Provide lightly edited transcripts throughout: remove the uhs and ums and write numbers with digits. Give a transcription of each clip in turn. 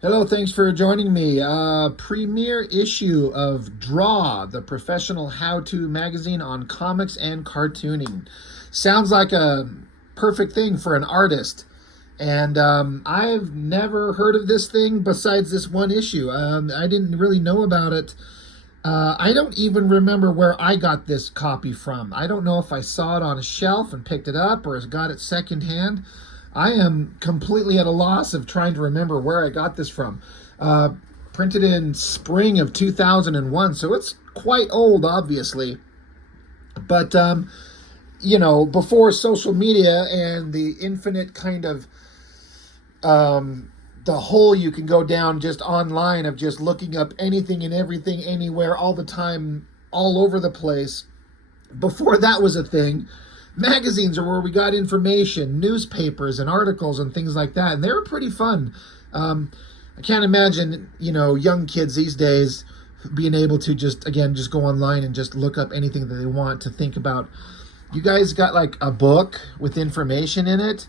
Hello, thanks for joining me. Premiere issue of Draw, the professional how-to magazine on comics and cartooning. Sounds like a perfect thing for an artist. And I've never heard of this thing besides this one issue. I didn't really know about it. I don't even remember where I got this copy from. I don't know if I saw it on a shelf and picked it up or got it secondhand. I am completely at a loss of trying to remember where I got this from. Uh, Printed in spring of 2001, so it's quite old, obviously. But, before social media and the infinite kind of the hole you can go down just online of just looking up anything and everything anywhere all the time, all over the place. Before that was a thing, magazines are where we got information, newspapers and articles and things like that, and they were pretty fun. I can't imagine, young kids these days being able to just go online and just look up anything that they want to think about. You guys got like a book with information in it?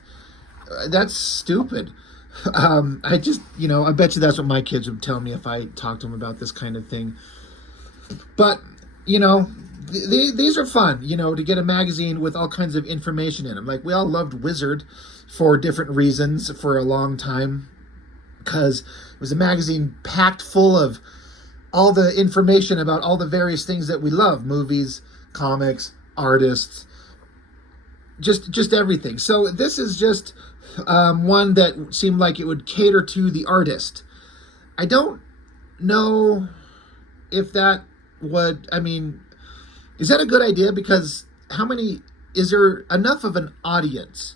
That's stupid. I bet you that's what my kids would tell me if I talked to them about this kind of thing. But, these are fun, to get a magazine with all kinds of information in them. Like, we all loved Wizard for different reasons for a long time, because it was a magazine packed full of all the information about all the various things that we love: movies, comics, artists, just everything. So this is just one that seemed like it would cater to the artist. I don't know if that would, is that a good idea? Because is there enough of an audience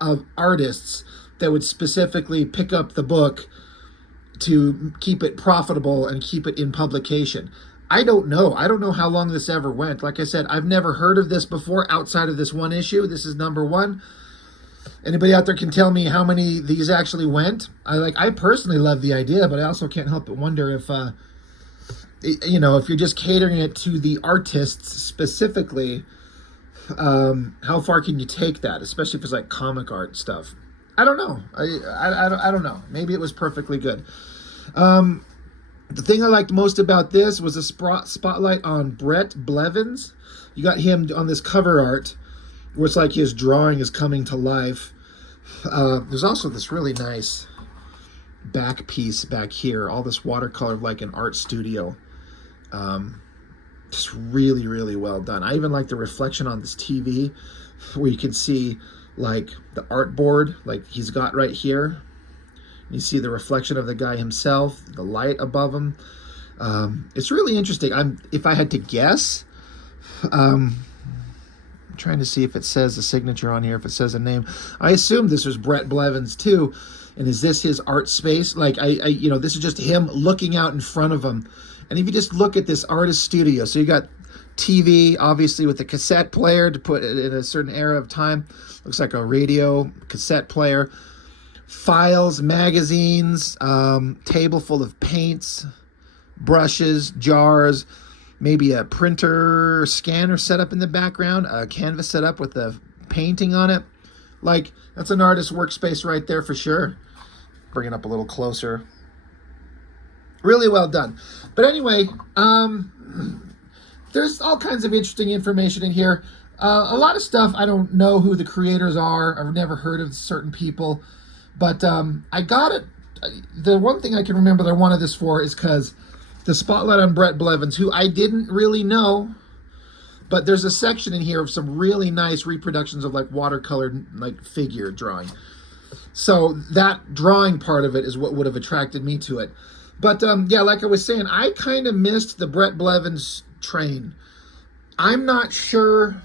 of artists that would specifically pick up the book to keep it profitable and keep it in publication? I don't know. I don't know how long this ever went. Like I said, I've never heard of this before outside of this one issue. This is number one. Anybody out there can tell me how many these actually went? I personally love the idea, but I also can't help but wonder if you're just catering it to the artists specifically, how far can you take that, especially if it's like comic art stuff? I don't know. I don't know. Maybe it was perfectly good. The thing I liked most about this was a spotlight on Bret Blevins. You got him on this cover art where it's like his drawing is coming to life. There's also this really nice back piece back here, all this watercolor like an art studio. Just really, really well done. I even like the reflection on this TV where you can see like the artboard like he's got right here. You see the reflection of the guy himself, the light above him. It's really interesting. If I had to guess, I'm trying to see if it says a signature on here, if it says a name. I assume this was Bret Blevins too. And is this his art space? Like this is just him looking out in front of him. And if you just look at this artist studio, so you got TV, obviously with a cassette player to put it in a certain era of time. Looks like a radio cassette player. Files, magazines, table full of paints, brushes, jars, maybe a printer scanner set up in the background, a canvas set up with the painting on it. Like, that's an artist's workspace right there for sure. Bring it up a little closer. Really well done. But anyway, there's all kinds of interesting information in here. A lot of stuff, I don't know who the creators are. I've never heard of certain people. But I got it. The one thing I can remember that I wanted this for is because the spotlight on Bret Blevins, who I didn't really know, but there's a section in here of some really nice reproductions of like watercolored like figure drawing. So that drawing part of it is what would have attracted me to it. But like I was saying, I kind of missed the Bret Blevins train. I'm not sure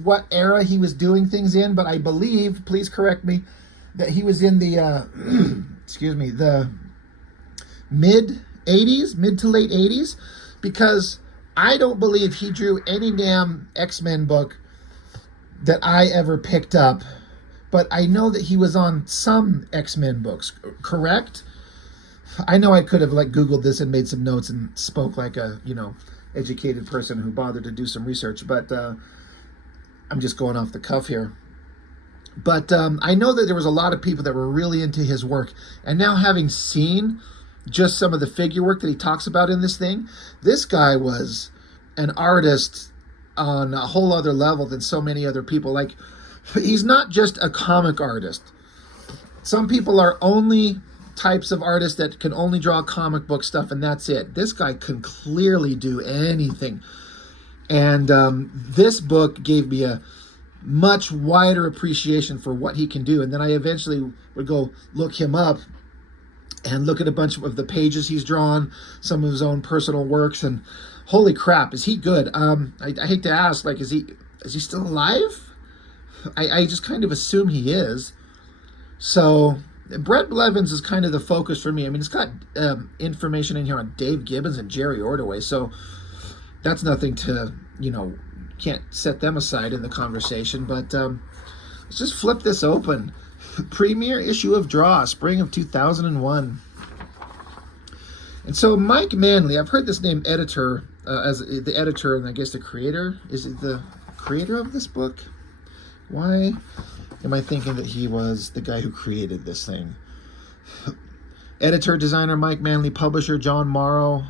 what era he was doing things in, but I believe, please correct me, that he was in the, the mid to late 80s, because I don't believe he drew any damn X-Men book that I ever picked up, but I know that he was on some X-Men books, correct? I know I could have like Googled this and made some notes and spoke like a, educated person who bothered to do some research, but I'm just going off the cuff here. But I know that there was a lot of people that were really into his work. And now having seen just some of the figure work that he talks about in this thing, this guy was an artist on a whole other level than so many other people. Like, he's not just a comic artist. Some people are only types of artists that can only draw comic book stuff, and that's it. This guy can clearly do anything. And this book gave me a much wider appreciation for what he can do. And then I eventually would go look him up and look at a bunch of the pages he's drawn, some of his own personal works, and holy crap, is he good? I hate to ask, like, is he still alive? I just kind of assume he is. So Bret Blevins is kind of the focus for me. I mean, it's got information in here on Dave Gibbons and Jerry Ordway, so that's nothing to, can't set them aside in the conversation. But let's just flip this open. Premiere issue of Draw, spring of 2001. And so Mike Manley, I've heard this name editor as the editor and I guess the creator. Is it the creator of this book? Why am I thinking that he was the guy who created this thing? Editor, designer, Mike Manley, publisher, John Morrow.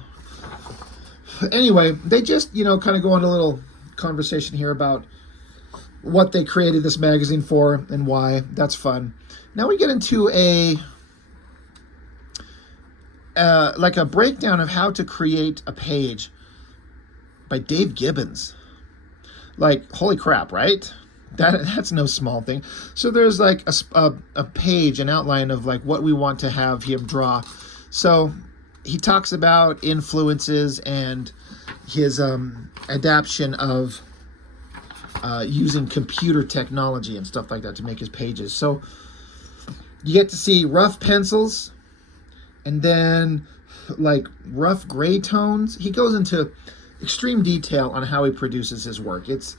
Anyway, they just, kind of go on a little conversation here about what they created this magazine for and why. That's fun. Now we get into a breakdown of how to create a page by Dave Gibbons. Like, holy crap, right? That's no small thing. So there's like a page, an outline of like what we want to have him draw. So he talks about influences and his adaptation of using computer technology and stuff like that to make his pages. So you get to see rough pencils and then like rough gray tones. He goes into extreme detail on how he produces his work. It's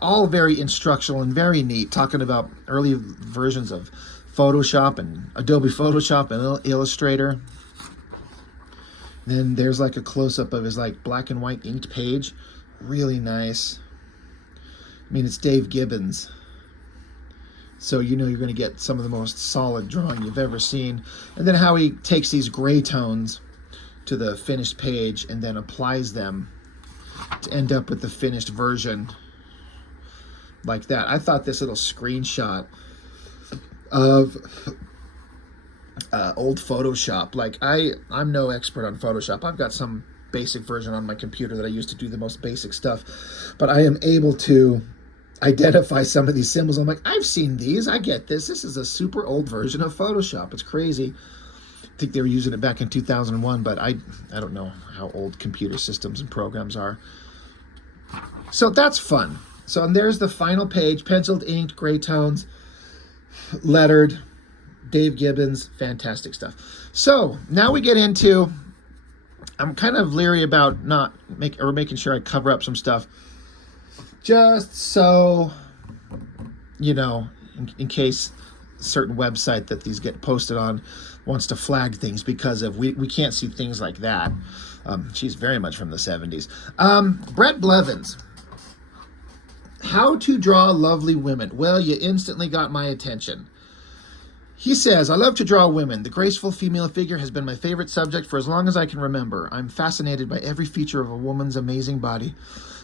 all very instructional and very neat, talking about early versions of Photoshop and Adobe Photoshop and Illustrator. Then there's like a close-up of his like black and white inked page. Really nice. I mean, it's Dave Gibbons, so you're going to get some of the most solid drawing you've ever seen. And then how he takes these gray tones to the finished page and then applies them to end up with the finished version like that. I thought this little screenshot of old Photoshop, like I'm no expert on Photoshop. I've got some basic version on my computer that I use to do the most basic stuff, but I am able to identify some of these symbols. I'm like, I've seen these, I get this. This is a super old version of Photoshop. It's crazy. I think they were using it back in 2001, but I don't know how old computer systems and programs are. So that's fun. So, and there's the final page, penciled, inked, gray tones, lettered, Dave Gibbons, fantastic stuff. So now we get into, I'm kind of leery about making sure I cover up some stuff, just so, in case a certain website that these get posted on wants to flag things because of, we can't see things like that. She's very much from the 70s. Bret Blevins. How to draw lovely women. Well, you instantly got my attention. He says, I love to draw women. The graceful female figure has been my favorite subject for as long as I can remember. I'm fascinated by every feature of a woman's amazing body.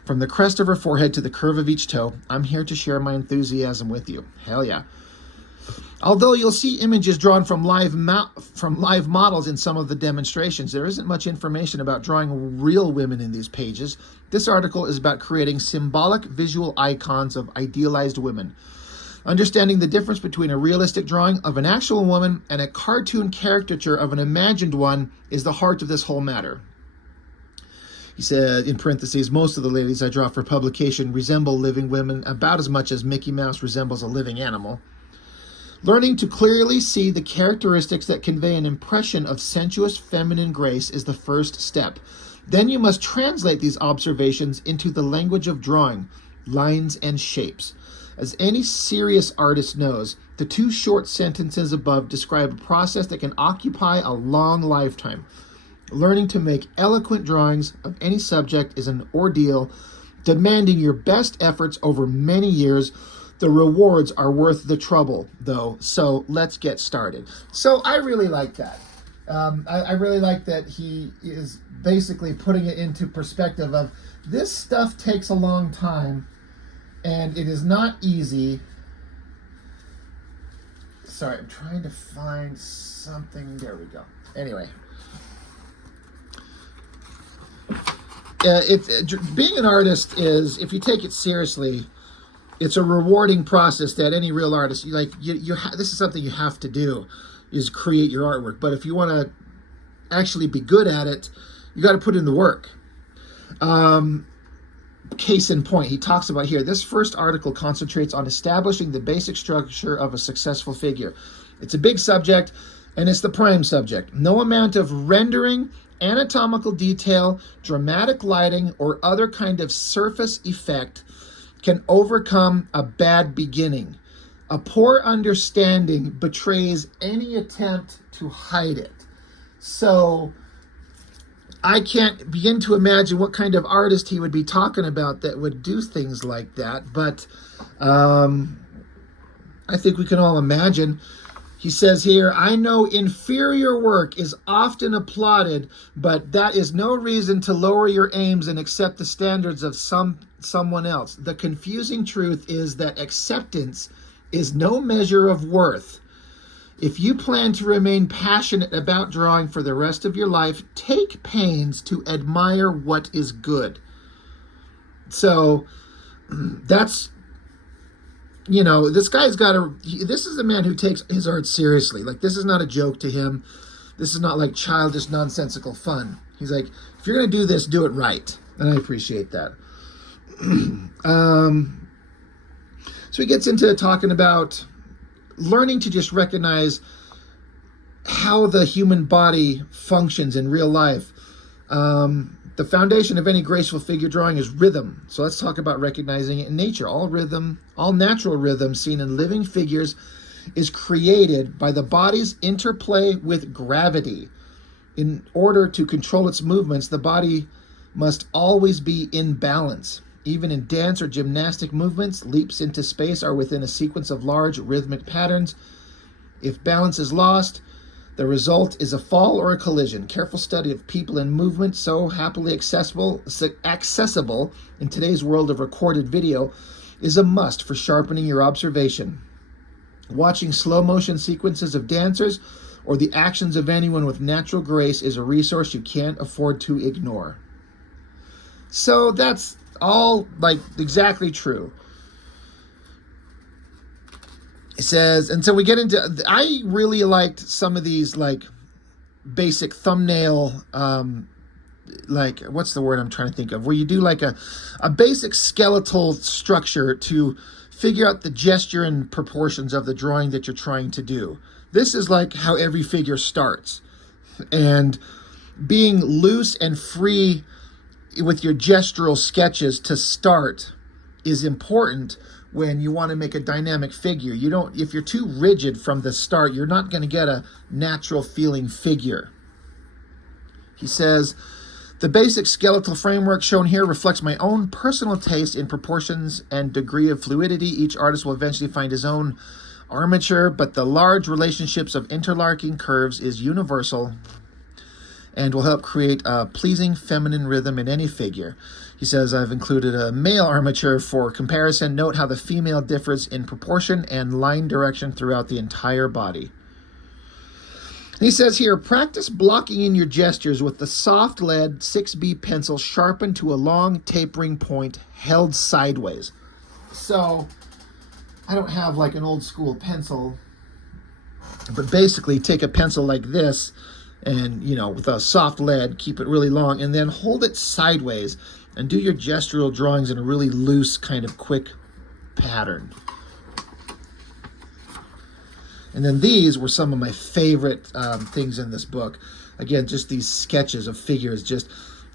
From the crest of her forehead to the curve of each toe, I'm here to share my enthusiasm with you. Hell yeah. Although you'll see images drawn from live models in some of the demonstrations, there isn't much information about drawing real women in these pages. This article is about creating symbolic visual icons of idealized women. Understanding the difference between a realistic drawing of an actual woman and a cartoon caricature of an imagined one is the heart of this whole matter. He said, in parentheses, most of the ladies I draw for publication resemble living women about as much as Mickey Mouse resembles a living animal. Learning to clearly see the characteristics that convey an impression of sensuous feminine grace is the first step. Then you must translate these observations into the language of drawing, lines and shapes. As any serious artist knows, the two short sentences above describe a process that can occupy a long lifetime. Learning to make eloquent drawings of any subject is an ordeal, demanding your best efforts over many years, The rewards are worth the trouble, though, so let's get started. So I really like that. I really like that he is basically putting it into perspective of this stuff takes a long time, and it is not easy. Sorry, I'm trying to find something. There we go. Anyway. Being an artist is, if you take it seriously, it's a rewarding process that any real artist, this is something you have to do, is create your artwork. But if you want to actually be good at it, you got to put in the work. Case in point, he talks about here, this first article concentrates on establishing the basic structure of a successful figure. It's a big subject, and it's the prime subject. No amount of rendering, anatomical detail, dramatic lighting, or other kind of surface effect can overcome a bad beginning. A poor understanding betrays any attempt to hide it. So I can't begin to imagine what kind of artist he would be talking about that would do things like that, but I think we can all imagine. He says here, I know inferior work is often applauded, but that is no reason to lower your aims and accept the standards of someone else. The confusing truth is that acceptance is no measure of worth. If you plan to remain passionate about drawing for the rest of your life, take pains to admire what is good. So that's, this guy's this is a man who takes his art seriously. Like, this is not a joke to him. This is not like childish, nonsensical fun. He's like, if you're going to do this, do it right. And I appreciate that. So he gets into talking about learning to just recognize how the human body functions in real life. The foundation of any graceful figure drawing is rhythm. So let's talk about recognizing it in nature. All natural rhythm seen in living figures is created by the body's interplay with gravity. In order to control its movements, the body must always be in balance. Even in dance or gymnastic movements, leaps into space are within a sequence of large rhythmic patterns. If balance is lost, the result is a fall or a collision. Careful study of people and movement, so happily accessible in today's world of recorded video, is a must for sharpening your observation. Watching slow motion sequences of dancers or the actions of anyone with natural grace is a resource you can't afford to ignore. So that's all exactly true. It says, and so we get into, I really liked some of these basic thumbnail, what's the word I'm trying to think of, where you do a basic skeletal structure to figure out the gesture and proportions of the drawing that you're trying to do. This is how every figure starts. And being loose and free with your gestural sketches to start is important when you want to make a dynamic figure. If you're too rigid from the start, you're not going to get a natural feeling figure. He says, the basic skeletal framework shown here reflects my own personal taste in proportions and degree of fluidity. Each artist will eventually find his own armature, but the large relationships of interlocking curves is universal and will help create a pleasing feminine rhythm in any figure. He says, I've included a male armature for comparison. Note how the female differs in proportion and line direction throughout the entire body. And he says here, practice blocking in your gestures with the soft lead 6B pencil sharpened to a long tapering point held sideways. So I don't have an old school pencil, but basically take a pencil like this and, with a soft lead, keep it really long, and then hold it sideways and do your gestural drawings in a really loose, kind of quick pattern. And then these were some of my favorite things in this book. Again, just these sketches of figures, just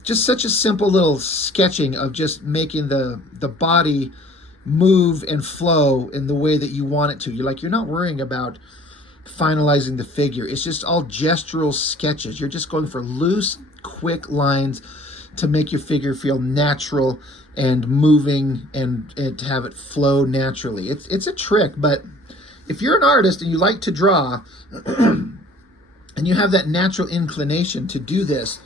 such a simple little sketching of just making the body move and flow in the way that you want it to. You're not worrying about finalizing the figure. It's just all gestural sketches. You're just going for loose, quick lines to make your figure feel natural and moving, and to have it flow naturally. It's a trick, but if you're an artist and you like to draw and you have that natural inclination to do this,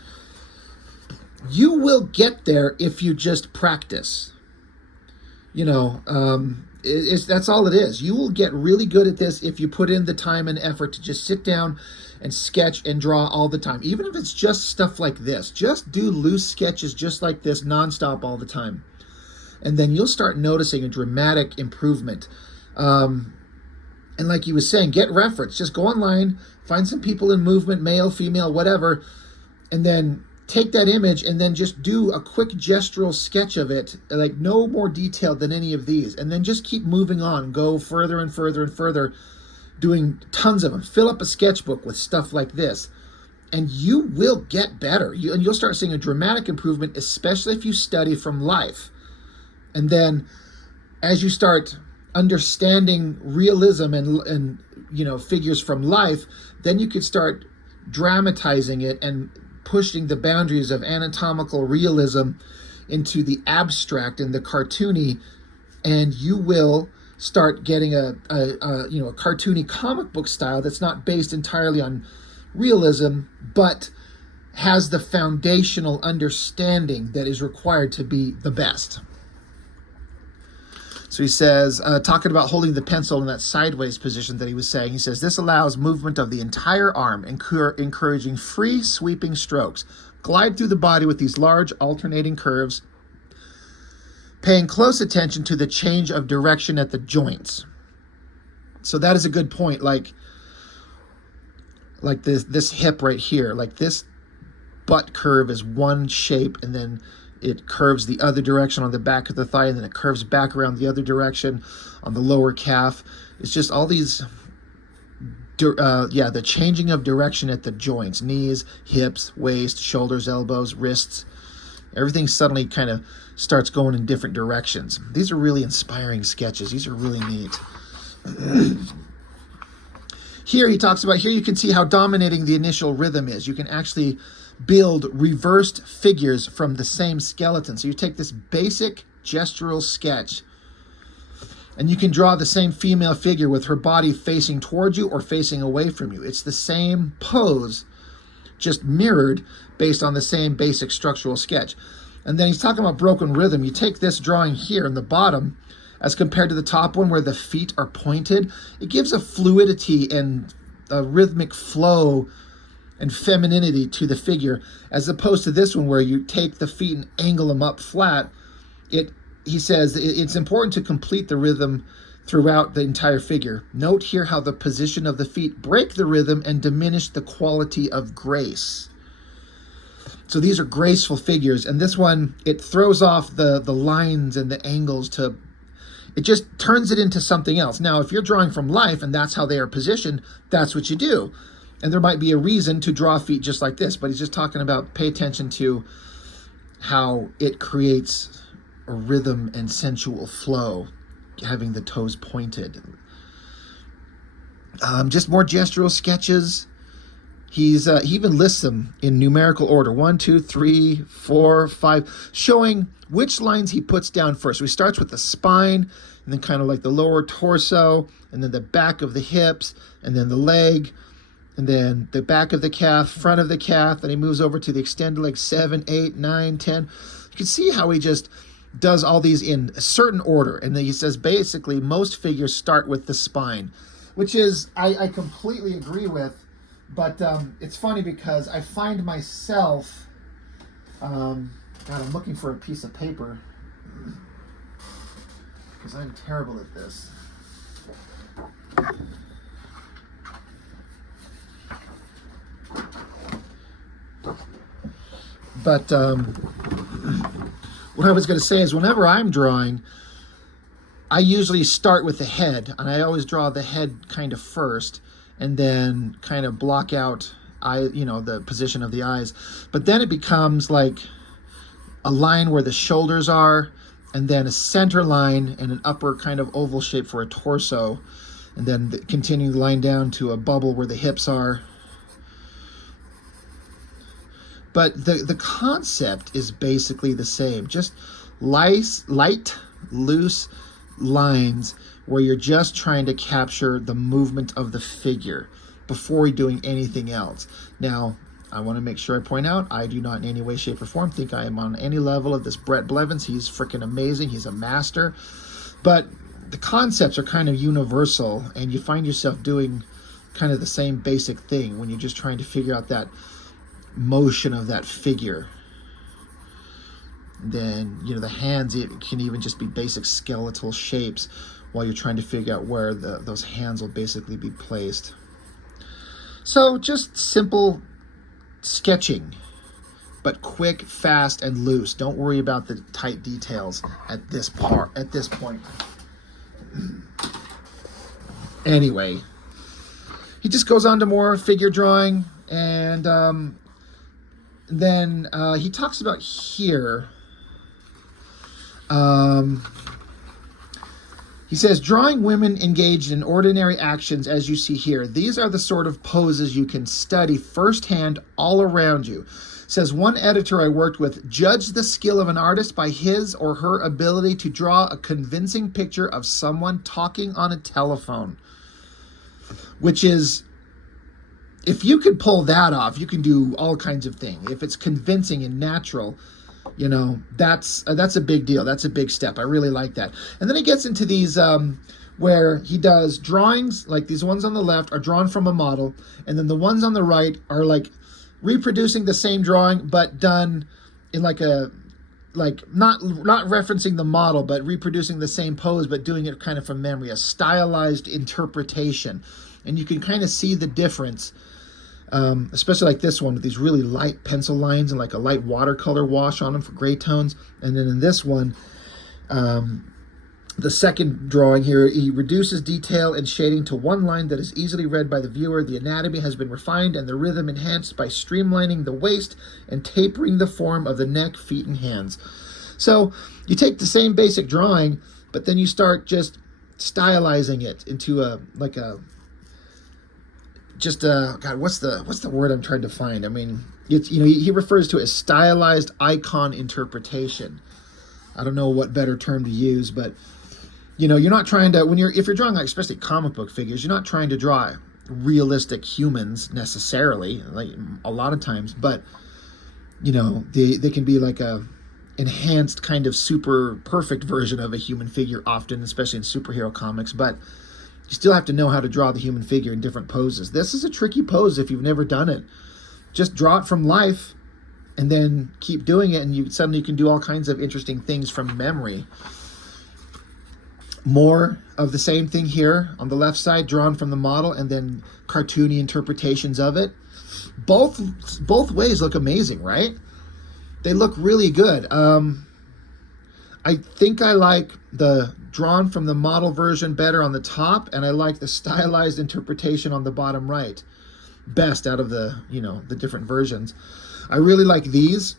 you will get there if you just practice. You know, that's all it is. You will get really good at this if you put in the time and effort to just sit down and sketch and draw all the time. Even if it's just stuff like this, just do loose sketches just like this nonstop all the time. And then you'll start noticing a dramatic improvement. And like he was saying, get reference. Just go online, find some people in movement, male, female, whatever, and then take that image and then just do a quick gestural sketch of it, like no more detailed than any of these, and then just keep moving on, go further and further and further, doing tons of them. Fill up a sketchbook with stuff like this, and you will get better. And you'll start seeing a dramatic improvement, especially if you study from life. And then as you start understanding realism and you know, figures from life, then you could start dramatizing it and pushing the boundaries of anatomical realism into the abstract and the cartoony, and you will start getting a cartoony comic book style that's not based entirely on realism, but has the foundational understanding that is required to be the best. So he says, talking about holding the pencil in that sideways position that he was saying, he says, this allows movement of the entire arm, encouraging free sweeping strokes. Glide through the body with these large alternating curves, paying close attention to the change of direction at the joints. So that is a good point. Like this hip right here, like this butt curve is one shape, and then it curves the other direction on the back of the thigh, and then it curves back around the other direction on the lower calf. It's just all these, the changing of direction at the joints, knees, hips, waist, shoulders, elbows, wrists. Everything suddenly kind of starts going in different directions. These are really inspiring sketches. These are really neat. Here he talks about, here you can see how dominating the initial rhythm is. You can actually build reversed figures from the same skeleton. So you take this basic gestural sketch and you can draw the same female figure with her body facing towards you or facing away from you. It's the same pose, just mirrored based on the same basic structural sketch. And then he's talking about broken rhythm. You take this drawing here in the bottom as compared to the top one where the feet are pointed. It gives a fluidity and a rhythmic flow and femininity to the figure, as opposed to this one where you take the feet and angle them up flat. He says it's important to complete the rhythm throughout the entire figure. Note here how the position of the feet break the rhythm and diminish the quality of grace. So these are graceful figures, and this one, it throws off the lines and the angles it just turns it into something else. Now, if you're drawing from life and that's how they are positioned, that's what you do. And there might be a reason to draw feet just like this, but he's just talking about pay attention to how it creates a rhythm and sensual flow, having the toes pointed. Just more gestural sketches. He even lists them in numerical order, 1, 2, 3, 4, 5, showing which lines he puts down first. So he starts with the spine, and then kind of like the lower torso, and then the back of the hips, and then the leg, and then the back of the calf, front of the calf, and he moves over to the extended leg, 7, 8, 9, 10. You can see how he just does all these in a certain order. And then he says basically most figures start with the spine, which is, I completely agree with, but it's funny because I find myself, God, I'm looking for a piece of paper because I'm terrible at this. But what I was going to say is whenever I'm drawing, I usually start with the head, and I always draw the head kind of first, and then kind of block out the position of the eyes. But then it becomes like a line where the shoulders are, and then a center line and an upper kind of oval shape for a torso, and then continuing the line down to a bubble where the hips are. But the concept is basically the same. Just light, loose lines where you're just trying to capture the movement of the figure before you're doing anything else. Now, I want to make sure I point out, I do not in any way, shape, or form think I am on any level of this Bret Blevins. He's freaking amazing. He's a master. But the concepts are kind of universal, and you find yourself doing kind of the same basic thing when you're just trying to figure out that motion of that figure. Then, you know, the hands, it can even just be basic skeletal shapes while you're trying to figure out where those hands will basically be placed. So just simple sketching, but quick, fast, and loose. Don't worry about the tight details at this point. Anyway, he just goes on to more figure drawing, and then he talks about here. He says, drawing women engaged in ordinary actions as you see here. These are the sort of poses you can study firsthand all around you. Says one editor I worked with judged the skill of an artist by his or her ability to draw a convincing picture of someone talking on a telephone. Which is, if you can pull that off, you can do all kinds of things. If it's convincing and natural, you know, that's a big deal. That's a big step. I really like that. And then he gets into these where he does drawings, like these ones on the left are drawn from a model, and then the ones on the right are like reproducing the same drawing, but done in like not referencing the model, but reproducing the same pose, but doing it kind of from memory, a stylized interpretation. And you can kind of see the difference. Especially like this one with these really light pencil lines and like a light watercolor wash on them for gray tones. And then in this one, the second drawing here, he reduces detail and shading to one line that is easily read by the viewer. The anatomy has been refined and the rhythm enhanced by streamlining the waist and tapering the form of the neck, feet, and hands. So you take the same basic drawing, but then you start just stylizing it into God, what's the word I'm trying to find? I mean, it's, you know, he refers to it as stylized icon interpretation. I don't know what better term to use, but you know, you're not trying to, if you're drawing like especially comic book figures, you're not trying to draw realistic humans necessarily, like a lot of times, but you know, they can be like a enhanced kind of super perfect version of a human figure often, especially in superhero comics, but you still have to know how to draw the human figure in different poses. This is a tricky pose if you've never done it. Just draw it from life and then keep doing it, and you suddenly can do all kinds of interesting things from memory. More of the same thing here on the left side, drawn from the model, and then cartoony interpretations of it. Both ways look amazing, right? They look really good. I think I like the drawn from the model version better on the top, and I like the stylized interpretation on the bottom right best out of the, you know, the different versions. I really like these,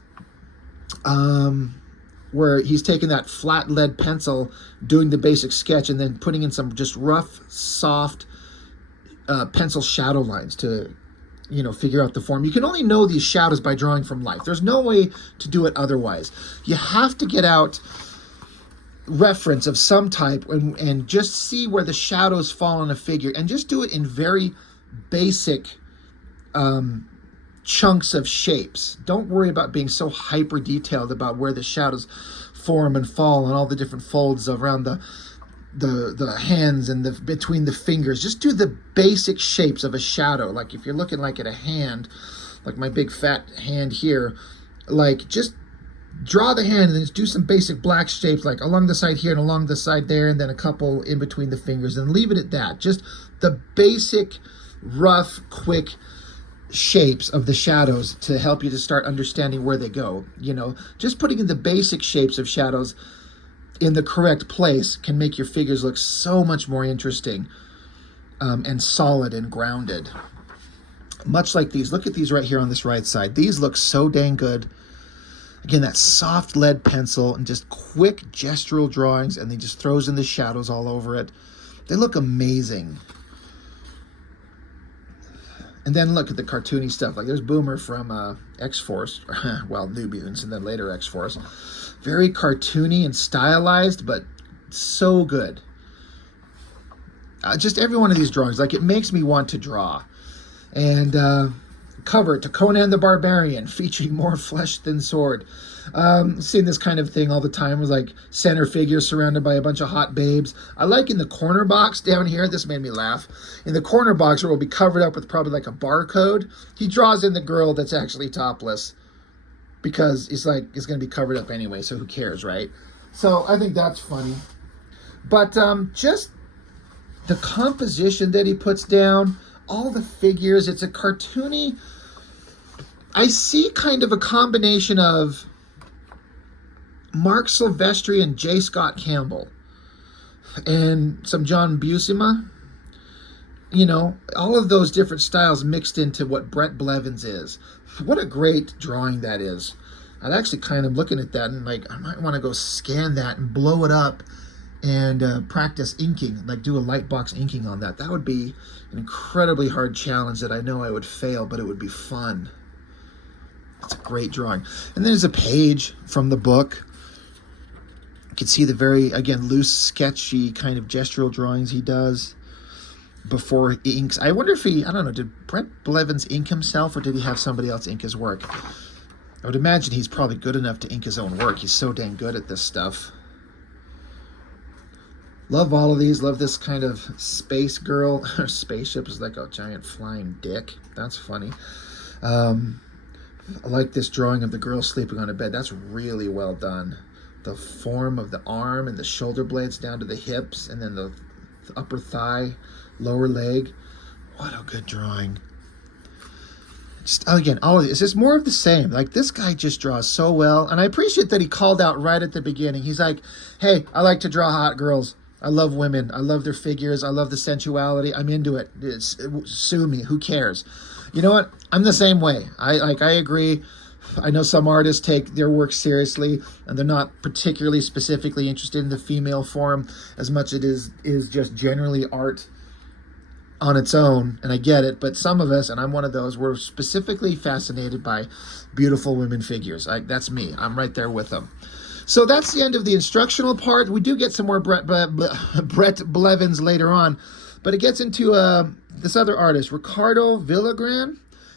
where he's taking that flat lead pencil, doing the basic sketch, and then putting in some just rough, soft pencil shadow lines to, you know, figure out the form. You can only know these shadows by drawing from life. There's no way to do it otherwise. You have to get out reference of some type and just see where the shadows fall on a figure, and just do it in very basic chunks of shapes. Don't worry about being so hyper detailed about where the shadows form and fall and all the different folds around the hands and between the fingers. Just do the basic shapes of a shadow. Like if you're looking like at a hand, like my big fat hand here, like just draw the hand and then just do some basic black shapes like along the side here and along the side there, and then a couple in between the fingers, and leave it at that. Just the basic, rough, quick shapes of the shadows to help you to start understanding where they go. You know, just putting in the basic shapes of shadows in the correct place can make your figures look so much more interesting and solid and grounded. Much like these. Look at these right here on this right side. These look so dang good. Again, that soft lead pencil and just quick gestural drawings, and he just throws in the shadows all over it. They look amazing. And then look at the cartoony stuff. Like there's Boomer from X-Force, well, New Mutants and then later X-Force. Very cartoony and stylized, but so good. Just every one of these drawings, like it makes me want to draw. And cover it to Conan the Barbarian, featuring more flesh than sword. Seeing this kind of thing all the time was like center figure surrounded by a bunch of hot babes. I like in the corner box down here, this made me laugh. In the corner box where it will be covered up with probably like a barcode, he draws in the girl that's actually topless because it's like it's going to be covered up anyway, so who cares, right? So I think that's funny. But just the composition that he puts down, all the figures, it's a cartoony. I see kind of a combination of Mark Silvestri and J. Scott Campbell and some John Buscema. You know, all of those different styles mixed into what Bret Blevins is. What a great drawing that is. I'd actually kind of looking at that and like, I might want to go scan that and blow it up and practice inking, like do a light box inking on that. That would be an incredibly hard challenge that I know I would fail, but it would be fun. It's a great drawing. And then there's a page from the book. You can see the very, again, loose, sketchy kind of gestural drawings he does before he inks. I wonder if he, I don't know, did Bret Blevins ink himself or did he have somebody else ink his work? I would imagine he's probably good enough to ink his own work. He's so dang good at this stuff. Love all of these. Love this kind of space girl. Her spaceship is like a giant flying dick. That's funny. I like this drawing of the girl sleeping on a bed. That's really well done. The form of the arm and the shoulder blades down to the hips and then the upper thigh, lower leg. What a good drawing. Just, again, all of this. It's just more of the same. Like, this guy just draws so well. And I appreciate that he called out right at the beginning. He's like, hey, I like to draw hot girls. I love women. I love their figures. I love the sensuality. I'm into it. Sue me. Who cares? You know what? I'm the same way. I agree. I know some artists take their work seriously and they're not particularly specifically interested in the female form as much as it is just generally art on its own, and I get it, but some of us, and I'm one of those, we're specifically fascinated by beautiful women figures. That's me. I'm right there with them. So that's the end of the instructional part. We do get some more Bret Blevins later on, but it gets into this other artist, Ricardo Villagrán.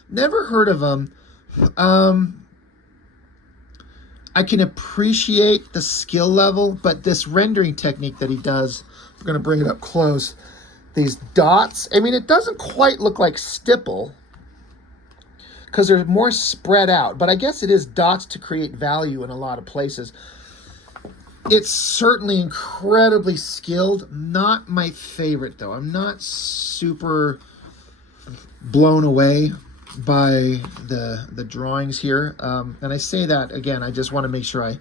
Never heard of him. I can appreciate the skill level, but this rendering technique that he does, we're going to bring it up close. These dots, I mean, it doesn't quite look like stipple because they're more spread out, but I guess it is dots to create value in a lot of places. It's certainly incredibly skilled. Not my favorite, though. I'm not super blown away by the drawings here. And I say that, again, I just want to make sure I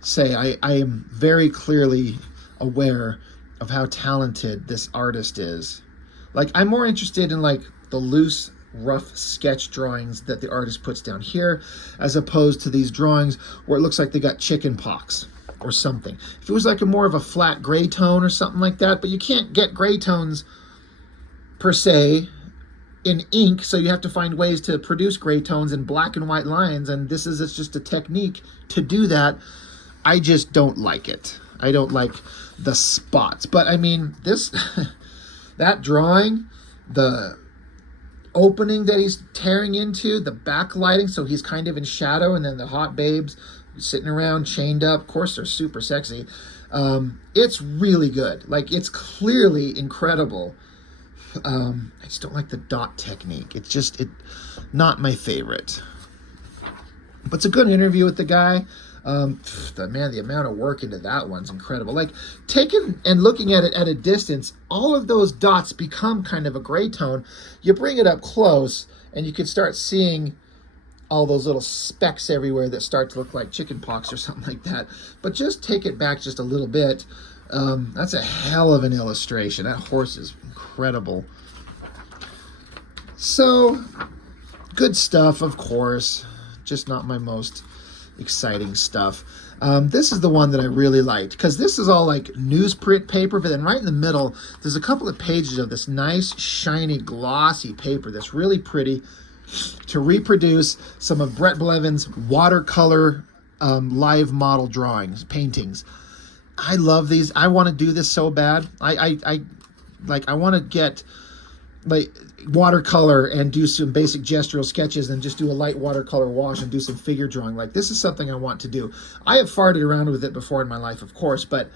say I am very clearly aware of how talented this artist is. Like, I'm more interested in like the loose, rough sketch drawings that the artist puts down here, as opposed to these drawings where it looks like they got chicken pox or something. If it was like a more of a flat gray tone or something like that, but you can't get gray tones per se in ink, so you have to find ways to produce gray tones in black and white lines, and it's just a technique to do that. I just don't like it. I don't like the spots. But I mean, this, that drawing, the opening that he's tearing into, the backlighting, so he's kind of in shadow, and then the hot babes sitting around chained up. Of course, they're super sexy. It's really good. Like, it's clearly incredible. I just don't like the dot technique. It's just not my favorite. But it's a good interview with the guy. The amount of work into that one's incredible. Like, taking and looking at it at a distance, all of those dots become kind of a gray tone. You bring it up close, and you can start seeing all those little specks everywhere that start to look like chicken pox or something like that. But just take it back just a little bit. That's a hell of an illustration. That horse is incredible. So, good stuff, of course. Just not my most exciting stuff. This is the one that I really liked, because this is all like newsprint paper, but then right in the middle, there's a couple of pages of this nice, shiny, glossy paper that's really pretty to reproduce some of Bret Blevins' watercolor live model drawings, paintings. I love these. I want to do this so bad. I want to get like watercolor and do some basic gestural sketches and just do a light watercolor wash and do some figure drawing. Like, this is something I want to do. I have farted around with it before in my life, of course, but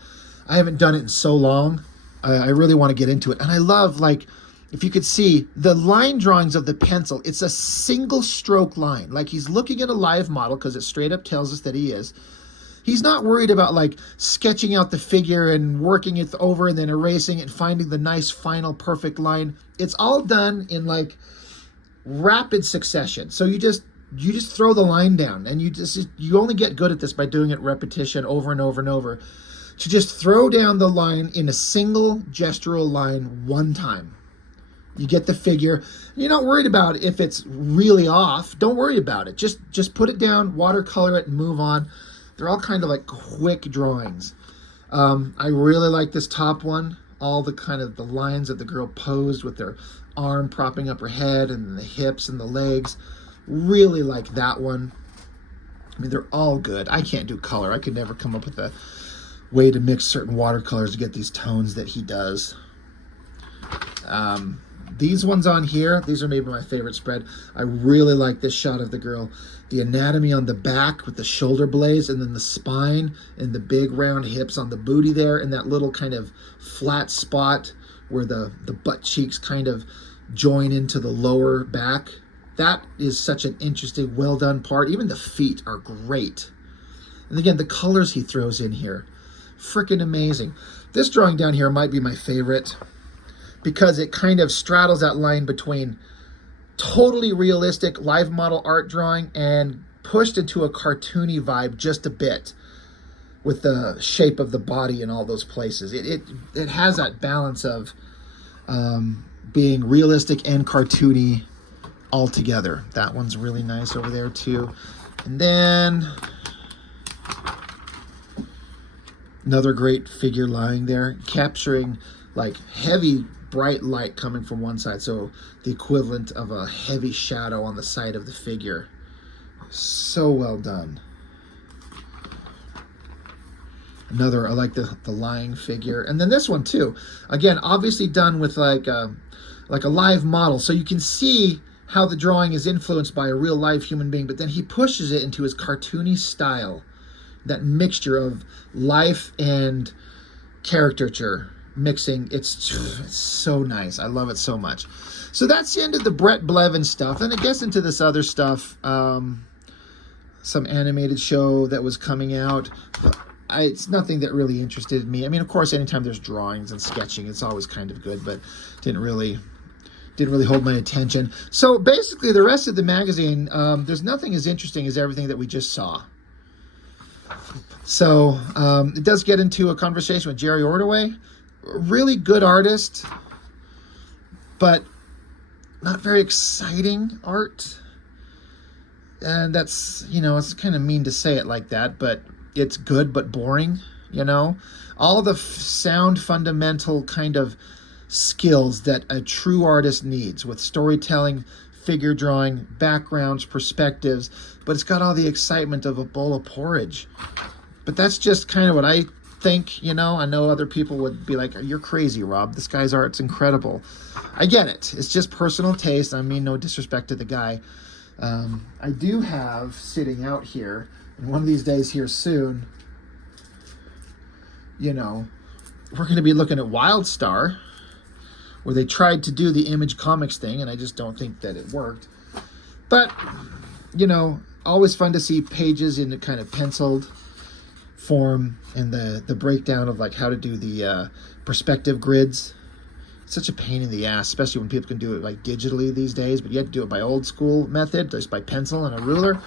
I haven't done it in so long. I really want to get into it. And I love, like, if you could see the line drawings of the pencil, it's a single stroke line. Like, he's looking at a live model, because it straight up tells us that he is. He's not worried about like sketching out the figure and working it over and then erasing it and finding the nice final perfect line. It's all done in like rapid succession. So you just throw the line down, and you only get good at this by doing it repetition over and over and over. To just throw down the line in a single gestural line one time. You get the figure. You're not worried about if it's really off. Don't worry about it. Just put it down, watercolor it, and move on. They're all kind of like quick drawings. I really like this top one. All the kind of the lines of the girl posed with their arm propping up her head and the hips and the legs. Really like that one. I mean, they're all good. I can't do color. I could never come up with a way to mix certain watercolors to get these tones that he does. These ones on here, these are maybe my favorite spread. I really like this shot of the girl. The anatomy on the back with the shoulder blades, and then the spine and the big round hips on the booty there, and that little kind of flat spot where the butt cheeks kind of join into the lower back. That is such an interesting, well done part. Even the feet are great. And again, the colors he throws in here, freaking amazing. This drawing down here might be my favorite, because it kind of straddles that line between totally realistic live model art drawing and pushed into a cartoony vibe just a bit with the shape of the body in all those places. It has that balance of being realistic and cartoony all together. That one's really nice over there too. And then another great figure lying there, capturing like heavy bright light coming from one side, so the equivalent of a heavy shadow on the side of the figure. So well done. Another, I like the lying figure. And then this one too, again, obviously done with like a live model, so you can see how the drawing is influenced by a real live human being, but then he pushes it into his cartoony style, that mixture of life and caricature mixing. It's so nice. I love it so much. So that's the end of the Bret Blevins stuff. Then it gets into this other stuff, some animated show that was coming out. It's nothing that really interested me. I mean, of course, anytime there's drawings and sketching, it's always kind of good, but didn't really hold my attention. So basically, the rest of the magazine, there's nothing as interesting as everything that we just saw. So it does get into a conversation with Jerry Ordway. Really good artist, but not very exciting art. And that's, you know, it's kind of mean to say it like that, but it's good but boring, you know. All the sound fundamental kind of skills that a true artist needs with storytelling, figure drawing, backgrounds, perspectives, but it's got all the excitement of a bowl of porridge. But that's just kind of what I think, you know. I know other people would be like, you're crazy, Rob. This guy's art's incredible. I get it. It's just personal taste. I mean, no disrespect to the guy. I do have sitting out here, and one of these days here soon, you know, we're going to be looking at WildStar, where they tried to do the Image Comics thing, and I just don't think that it worked. But, you know, always fun to see pages in the kind of penciled form, and the breakdown of like how to do the perspective grids. It's such a pain in the ass, especially when people can do it like digitally these days, but you have to do it by old school method, just by pencil and a ruler.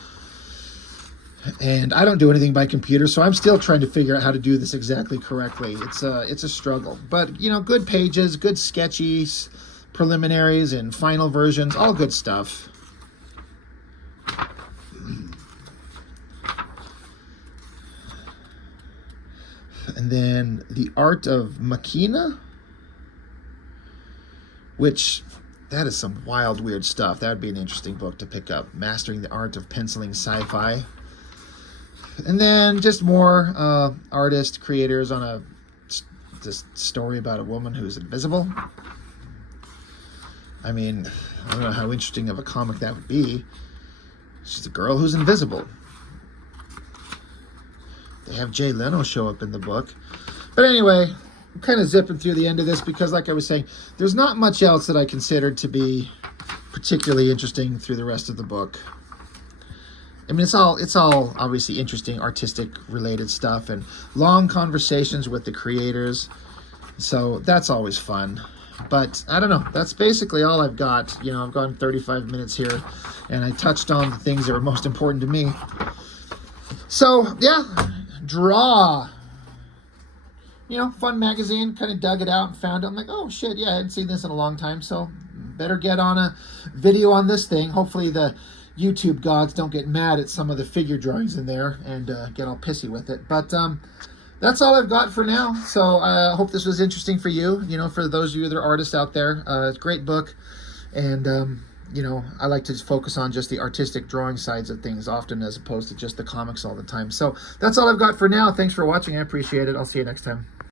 And I don't do anything by computer, so I'm still trying to figure out how to do this exactly correctly. It's a struggle, but you know, good pages, good sketchy preliminaries and final versions, all good stuff. And then The Art of Machina, which, that is some wild, weird stuff. That would be an interesting book to pick up. Mastering the Art of Penciling Sci-Fi. And then just more artists, creators on this story about a woman who's invisible. I mean, I don't know how interesting of a comic that would be. She's a girl who's invisible. They have Jay Leno show up in the book. But anyway, I'm kind of zipping through the end of this because, like I was saying, there's not much else that I considered to be particularly interesting through the rest of the book. I mean, it's all obviously interesting, artistic related stuff and long conversations with the creators. So that's always fun. But I don't know. That's basically all I've got. You know, I've gone 35 minutes here, and I touched on the things that were most important to me. So yeah, Draw. You know, fun magazine. Kind of dug it out and found it. I'm like, oh shit, yeah, I hadn't seen this in a long time. So better get on a video on this thing. Hopefully the YouTube gods don't get mad at some of the figure drawings in there and get all pissy with it. But that's all I've got for now. So I hope this was interesting for you. You know, for those of you that are artists out there, it's a great book. And, you know, I like to just focus on just the artistic drawing sides of things often as opposed to just the comics all the time. So that's all I've got for now. Thanks for watching. I appreciate it. I'll see you next time.